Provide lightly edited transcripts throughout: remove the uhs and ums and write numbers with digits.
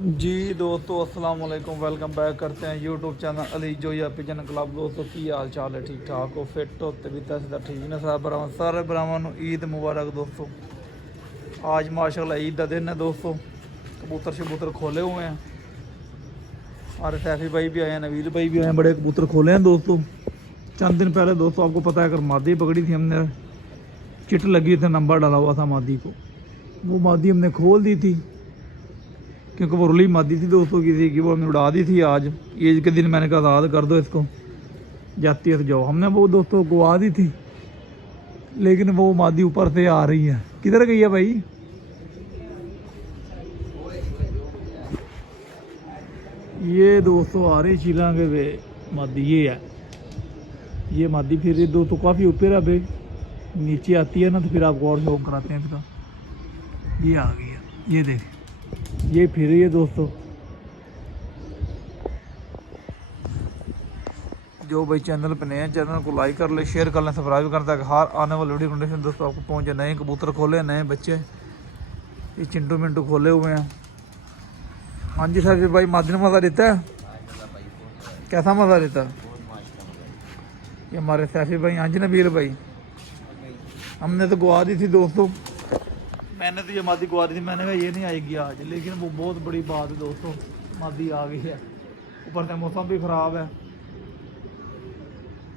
जी दोस्तों अस्सलाम वालेकुम, वेलकम बैक करते हैं YouTube channel Ali Zoya pigeon club. दोस्तों की हाल चाल है? ठीक ठाक हो, फिट हो, तबीयत सीधा ठीक ने? सारे भरावां ईद मुबारक दोस्तों। आज माशाल्लाह ईद का दिन है दोस्तों। कबूतर शबूतर खोले हुए हैं, और सैफी भाई भी आए हैं, नवीर भाई भी आए हैं, बड़े कबूतर खोले हैं दोस्तों। चंद दिन पहले दोस्तों आपको पता है अगर मादी पकड़ी थी हमने, चिट लगी थी, नंबर डाला हुआ था मादी को, वो मादी हमने खोल दी थी क्योंकि वो रुली मादी थी दोस्तों की थी कि वो हमने उड़ा दी थी। आज ईद के दिन मैंने कहा आज़ाद कर दो इसको, जाती है तो जाओ। हमने वो दोस्तों गुआ दी थी, लेकिन वो मादी ऊपर से आ रही है। किधर गई है भाई? ये दोस्तों आ रही चीला के वे मादी, ये है ये मादी। फिर ये दोस्तों काफ़ी ऊपर है भाई, नीचे आती है ना तो फिर आपको और शौक कराते हैं इसका। ये आ गई है, ये देख, ये फिर रही है दोस्तों। जो भाई चैनल पे नए हैं, चैनल को लाइक कर ले, शेयर कर लें, सब्सक्राइब कर ताकि हर आने वाली वीडियो कंडीशन दोस्तों आपको पहुंचे। नए कबूतर खोले, नए बच्चे, ये चिंटू मिंटू खोले हुए हैं। हाँ जी सर भाई, मादी ने मज़ा देता है? कैसा मज़ा देता है? ये हमारे सैफी भाई। हाँ जी नबील भाई, हमने तो गुआ दी थी दोस्तों, मैंने तो ये मादी गुआ दी थी। मैंने कहा ये नहीं आएगी आज, लेकिन वो बहुत बड़ी बात है दोस्तों, मादी आ गई है। ऊपर से मौसम भी ख़राब है,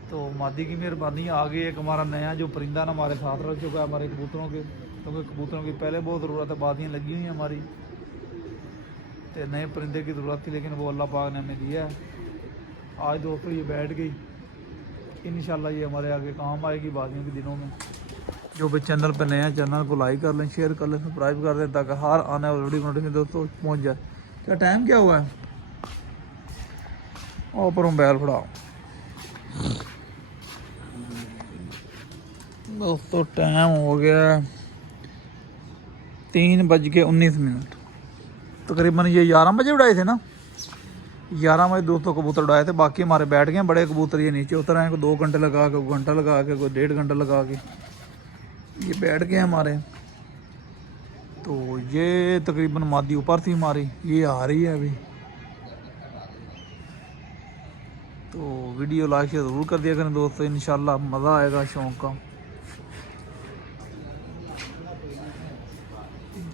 तो मादी की मेहरबानी आ गई। एक हमारा नया जो परिंदा ना हमारे साथ रह चुका है हमारे कबूतरों के, क्योंकि कबूतरों की पहले बहुत ज़रूरत है, बादियाँ लगी हुई हैं हमारी, तो नए परिंदे की ज़रूरत थी, लेकिन वो अल्लाह पाक ने हमें दिया है। आज दोस्तों ये बैठ गई, इंशाल्लाह ये हमारे आगे काम आएगी बादियों के दिनों में। जो भी चैनल पर नए हैं, चैनल को लाइक कर लें, शेयर कर लें, सब्सक्राइब कर दें ताकि हर आने वाली वीडियो नोटिफिकेशन दोस्तों पहुंच जाए। क्या टाइम क्या हुआ है? और पर मोबाइल फड़ाओ दोस्तों, टाइम हो गया 3:19। तकरीबन ये 11 बजे उड़ाए थे ना, 11 बजे दोस्तों कबूतर उड़ाए थे। बाकी हमारे बैठ गए बड़े कबूतर, ये नीचे उतर आए, कोई 2 घंटे लगा के, कोई घंटा लगा के, कोई 1.5 घंटा लगा के ये बैठ गए हमारे। तो ये तकरीबन मादी ऊपर थी हमारी, ये आ रही है अभी। तो वीडियो लाइक शेयर ज़रूर कर दिया करें दोस्तों, इंशाल्लाह मज़ा आएगा शौक़ का।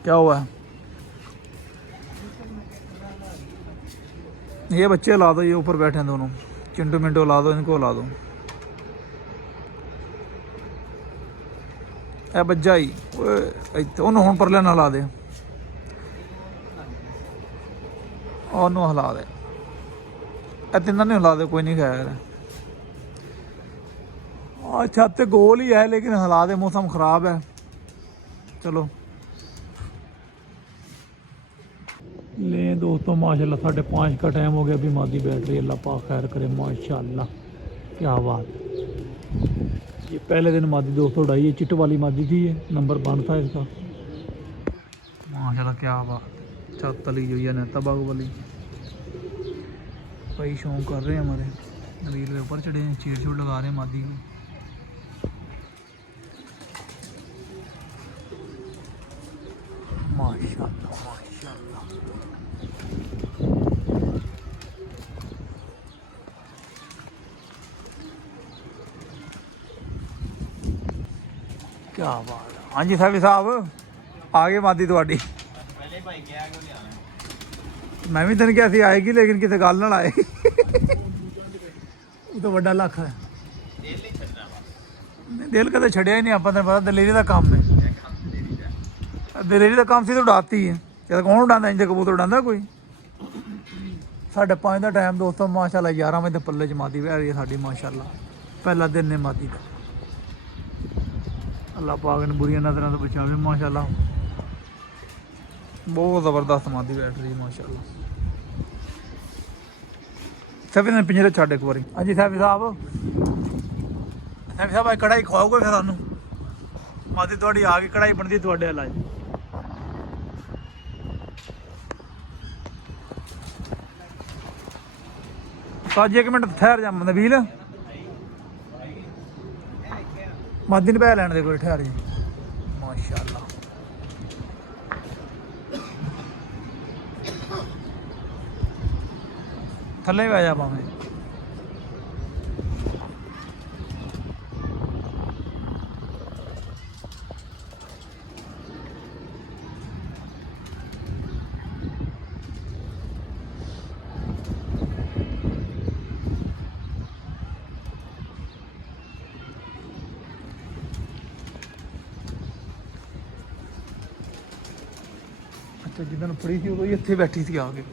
क्या हुआ है? ये बच्चे ला दो, ये ऊपर बैठे हैं दोनों, चिंटू मिंटू ला दो, इनको ला दो। ए बज्जा ही उन्होंने हुण परले ना ला दे, ਉਹਨੂੰ ਹਿਲਾ ਦੇ, ਇਹ ਤਿੰਨਾਂ ਨੂੰ ਹਿਲਾ ਦੇ, कोई नहीं खैर। छत गोल ही है लेकिन हिला दे, मौसम ख़राब है। चलो ले दोस्तों, माशाल्लाह 5:30 का टाइम हो गया, अभी मादी बैठ रही है। अल्लाह पाक खैर करे, माशाल्लाह क्या बात है। ये पहले दिन मादी दोस्तों उड़ाई है, चिट वाली मादी थी, ये नंबर 1 था इसका। माशाल्लाह क्या बात, छत तली हुई है नेता बाग वाली। भाई शौक कर रहे हैं हमारे नवीर के ऊपर चढ़े हैं, चीड़ छूड़ लगा रहे हैं मादी को। माशाल्लाह माशाल्लाह क्या बात है। हाँ जी सैफी साहब, आगे मादी थोड़ी। मैं भी तेन क्या सी आएगी, लेकिन किसी गल ना आएगी। वो तो बड़ा लख है, दिल कदे छड़िया ही नहीं। आप पता दलेरी का काम है, दलेरी का काम सी तो उड़ाती है। जब कौन उड़ा इंज कबूतर उड़ा कोई? 5:30 का टाइम दोस्तों, माशाल्लाह 11 बजे पल्ले च मादी बह रही है साड़ी। माशाल्लाह पहला दिन है मादी का, अल्लाह पाक ने बुरी नजरों से बचावे। माशाल्लाह बहुत ज़बरदस्त मादी बैठ रही है माशाल्लाह। सैफी ने पिंजरे छड़ एक बारी। हाँ जी सैफी साहब, सैफी साहब आज कढ़ाई खवाओगे फिर सानू? मादी थोड़ी आ गई, कढ़ाई बनती थोड़े वाल अज। साज 1 मिनट ठहर जा नबील, मादी ने बह लैन दे कोई, ठहर जी। माशाल्लाह ਥੱਲੇ ਬਹਿ ਜਾ ਭਾਵੇਂ। ਅੱਛਾ ਜਿੱਦਣ ਫੜੀ ਸੀ ਉਦੋਂ ਹੀ ਇੱਥੇ ਬੈਠੀ ਸੀ ਆ ਕੇ।